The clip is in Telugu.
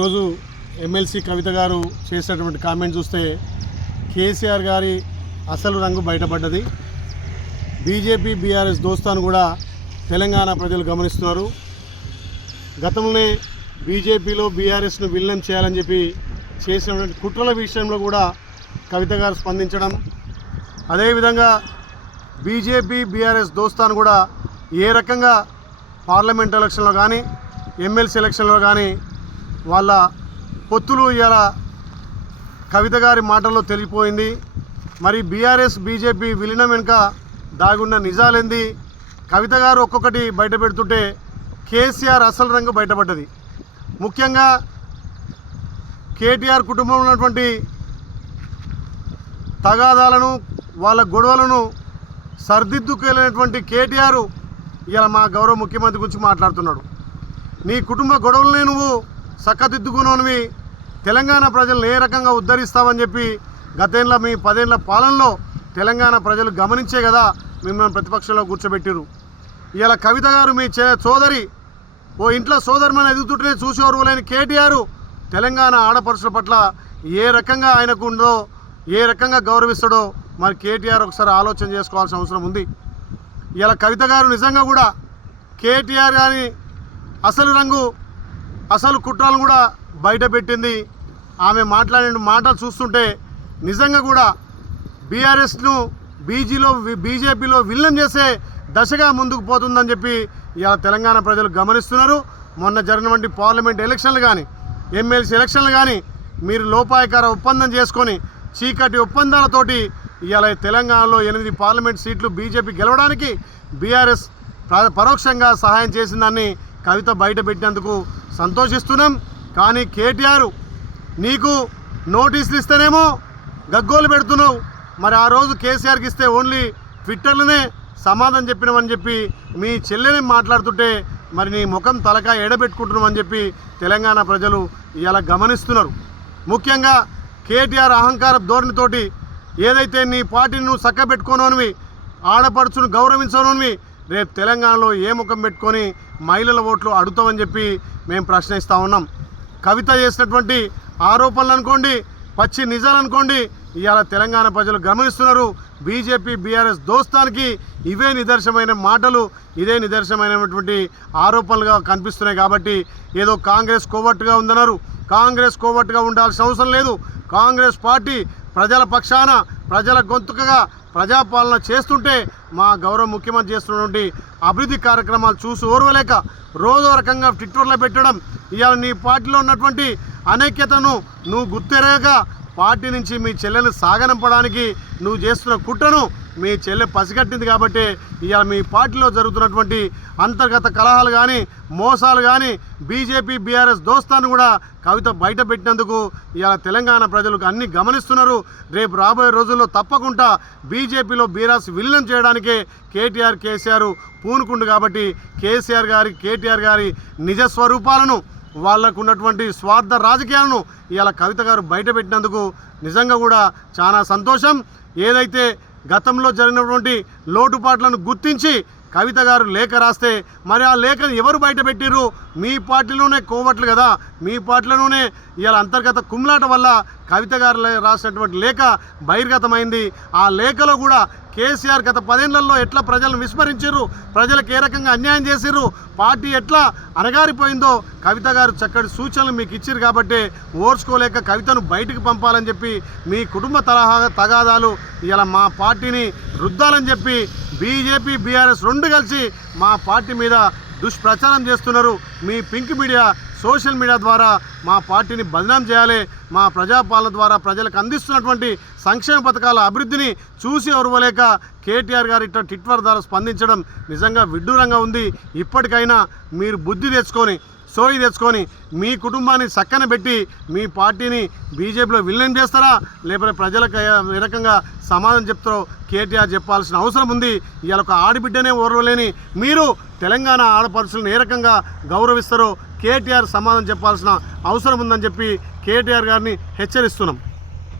రోజు ఎమ్మెల్సీ కవిత గారు చేసినటువంటి కామెంట్ చూస్తే కేసీఆర్ గారి అసలు రంగు బయటపడ్డది. బీజేపీ బీఆర్ఎస్ దోస్తాను కూడా తెలంగాణ ప్రజలు గమనిస్తున్నారు. గతంలోనే బీజేపీలో బీఆర్ఎస్ను విలీనం చేయాలని చెప్పి చేసినటువంటి కుట్రల విషయంలో కూడా కవిత గారు స్పందించడం, అదేవిధంగా బీజేపీ బీఆర్ఎస్ దోస్తాను కూడా ఏ రకంగా పార్లమెంట్ ఎలక్షన్లో కానీ ఎమ్మెల్సీ ఎలక్షన్లో కానీ వాళ్ళ పొత్తులు ఇలా కవిత గారి మాటల్లో తెలిసిపోయింది. మరి బీఆర్ఎస్ బీజేపీ విలీనం వెనుక దాగున్న నిజాలేంది? కవిత గారు ఒక్కొక్కటి బయట పెడుతుంటే కేసీఆర్ అసలు రంగు బయటపడ్డది. ముఖ్యంగా కేటీఆర్ కుటుంబంలో ఉన్నటువంటి తగాదాలను వాళ్ళ గొడవలను సర్దిద్దుకెళ్ళినటువంటి కేటీఆర్ ఇలా మా గౌరవ ముఖ్యమంత్రి గురించి మాట్లాడుతున్నాడు. నీ కుటుంబ గొడవలనే నువ్వు చక్కదిద్దుకున్నవి తెలంగాణ ప్రజలను ఏ రకంగా ఉద్ధరిస్తావని చెప్పి గతేళ్ళ మీ 10 ఏళ్ల పాలనలో తెలంగాణ ప్రజలు గమనించే కదా మిమ్మల్ని ప్రతిపక్షంలో కూర్చోబెట్టిరు. ఇలా కవిత గారు మీ సోదరి ఓ ఇంట్లో సోదరిమని ఎదుగుతుంటే చూసేవారు లేని కేటీఆర్ తెలంగాణ ఆడపడుచుల పట్ల ఏ రకంగా ఆయనకు ఉందో, ఏ రకంగా గౌరవిస్తాడో మరి కేటీఆర్ ఒకసారి ఆలోచన చేసుకోవాల్సిన అవసరం ఉంది. ఇలా కవిత గారు నిజంగా కూడా కేటీఆర్ గారి అసలు రంగు అసలు కుట్రలను కూడా బయట పెట్టింది. ఆమె మాట్లాడిన మాటలు చూస్తుంటే నిజంగా కూడా బీఆర్ఎస్ను బీజేపీలో విలీనం చేసే దశగా ముందుకు పోతుందని చెప్పి ఇలా తెలంగాణ ప్రజలు గమనిస్తున్నారు. మొన్న జరిగినటువంటి పార్లమెంట్ ఎలక్షన్లు కానీ ఎమ్మెల్సీ ఎలక్షన్లు కానీ మీరు లోపాయకార ఒప్పందం చేసుకొని చీకటి ఒప్పందాలతోటి ఇలా తెలంగాణలో 8 పార్లమెంట్ సీట్లు బీజేపీ గెలవడానికి బీఆర్ఎస్ పరోక్షంగా సహాయం చేసిందని కవిత బయట పెట్టినందుకు సంతోషిస్తున్నాం. కానీ కేటీఆర్ నీకు నోటీసులు ఇస్తేనేమో గగ్గోలు పెడుతున్నావు, మరి ఆ రోజు కేసీఆర్కి ఇస్తే ఓన్లీ ట్విట్టర్లోనే సమాధానం చెప్పినామని చెప్పి మీ చెల్లెని మాట్లాడుతుంటే మరి నీ ముఖం తలకాయ ఎడబెట్టుకుంటున్నామని చెప్పి తెలంగాణ ప్రజలు ఇలా గమనిస్తున్నారు. ముఖ్యంగా కేటీఆర్ అహంకార ధోరణితోటి ఏదైతే నీ పార్టీని నువ్వు చక్కబెట్టుకోనోనివి, ఆడపడుచును గౌరవించనోనివి, రేపు తెలంగాణలో ఏ ముఖం పెట్టుకొని మహిళల ఓట్లు అడుగుతామని చెప్పి మేము ప్రశ్నిస్తూ ఉన్నాం. కవిత చేసినటువంటి ఆరోపణలు అనుకోండి, పచ్చి నిజాలు అనుకోండి, ఇవాళ తెలంగాణ ప్రజలు గమనిస్తున్నారు. బీజేపీ బీఆర్ఎస్ దోస్తానికి ఇవే నిదర్శనమైన మాటలు, ఇదే నిదర్శనమైనటువంటి ఆరోపణలుగా కనిపిస్తున్నాయి. కాబట్టి ఏదో కాంగ్రెస్ కోవట్టుగా ఉందన్నారు. కాంగ్రెస్ కోవట్టుగా ఉండాల్సిన అవసరం లేదు. కాంగ్రెస్ పార్టీ ప్రజల పక్షాన ప్రజల గొంతుకగా ప్రజాపాలన చేస్తుంటే మా గౌరవ ముఖ్యమంత్రి చేస్తున్నటువంటి అభివృద్ధి కార్యక్రమాలు చూసి ఓర్వలేక రోజో రకంగా ట్విట్టర్లో పెట్టడం, ఇవాళ నీ పార్టీలో ఉన్నటువంటి అనైక్యతను నువ్వు గుర్తెరగక పార్టీ నుంచి మీ చెల్లెని సాగనంపడానికి నువ్వు చేస్తున్న కుట్రను మీ చెల్లె పసిగట్టింది. కాబట్టి ఇవాళ మీ పార్టీలో జరుగుతున్నటువంటి అంతర్గత కలహాలు కానీ మోసాలు కానీ బీజేపీ బీఆర్ఎస్ దోస్తాను కూడా కవిత బయట పెట్టినందుకు ఇవాళ తెలంగాణ ప్రజలకు అన్ని గమనిస్తున్నారు. రేపు రాబోయే రోజుల్లో తప్పకుండా బీజేపీలో బీఆర్ఎస్ విలీనం చేయడానికే కేసీఆర్ పూనుకుండు. కాబట్టి కేటీఆర్ గారి నిజ స్వరూపాలను, వాళ్ళకు ఉన్నటువంటి స్వార్థ రాజకీయాలను ఇవాళ కవిత గారు బయట పెట్టినందుకు నిజంగా కూడా చాలా సంతోషం. ఏదైతే గతంలో జరిగినటువంటి లోటుపాట్లను గుర్తించి కవిత గారు లేఖ రాస్తే మరి ఆ లేఖను ఎవరు బయట పెట్టిర్రు? మీ పార్టీలోనే కోవట్లు కదా, మీ పార్టీలోనే ఇవాళ అంతర్గత కుమ్లాట వల్ల కవిత గారు రాసినటువంటి లేఖ బహిర్గతమైంది. ఆ లేఖలో కూడా కేసీఆర్ గత 10 ఏళ్లలో ఎట్లా ప్రజలను విస్మరించారు, ప్రజలకు ఏ రకంగా అన్యాయం చేసిర్రు, పార్టీ ఎట్లా అణగారిపోయిందో కవిత గారు చక్కటి సూచనలు మీకు ఇచ్చారు. కాబట్టి ఓర్చుకోలేక కవితను బయటికి పంపాలని చెప్పి మీ కుటుంబ తగాదాలు ఇలా మా పార్టీని రుద్దాలని చెప్పి బీజేపీ బీఆర్ఎస్ 2 కలిసి మా పార్టీ మీద దుష్ప్రచారం చేస్తున్నారు. మీ పింక్ మీడియా సోషల్ మీడియా ద్వారా మా పార్టీని బదనాం చేయాలి. మా ప్రజాపాలన ద్వారా ప్రజలకు అందిస్తున్నటువంటి సంక్షేమ పథకాల అభివృద్ధిని చూసి ఓర్వలేక కేటీఆర్ గారు ఇట్లా ట్విట్టర్ ద్వారా స్పందించడం నిజంగా విడ్డూరంగా ఉంది. ఇప్పటికైనా మీరు బుద్ధి తెచ్చుకొని సోయి తెచ్చుకొని మీ కుటుంబాన్ని చక్కన పెట్టి మీ పార్టీని బీజేపీలో విలీనం చేస్తారా, లేకపోతే ప్రజలకు ఏ రకంగా సమాధానం చెప్తారో కేటీఆర్ చెప్పాల్సిన అవసరం ఉంది. ఇవాళ ఒక ఆడబిడ్డనే ఓర్వలేని మీరు తెలంగాణ ఆడపడుచులను ఏ రకంగా గౌరవిస్తారో కేటీఆర్ సమాధానం చెప్పాల్సిన అవసరం ఉందని చెప్పి కేటీఆర్ గారిని హెచ్చరిస్తున్నాం.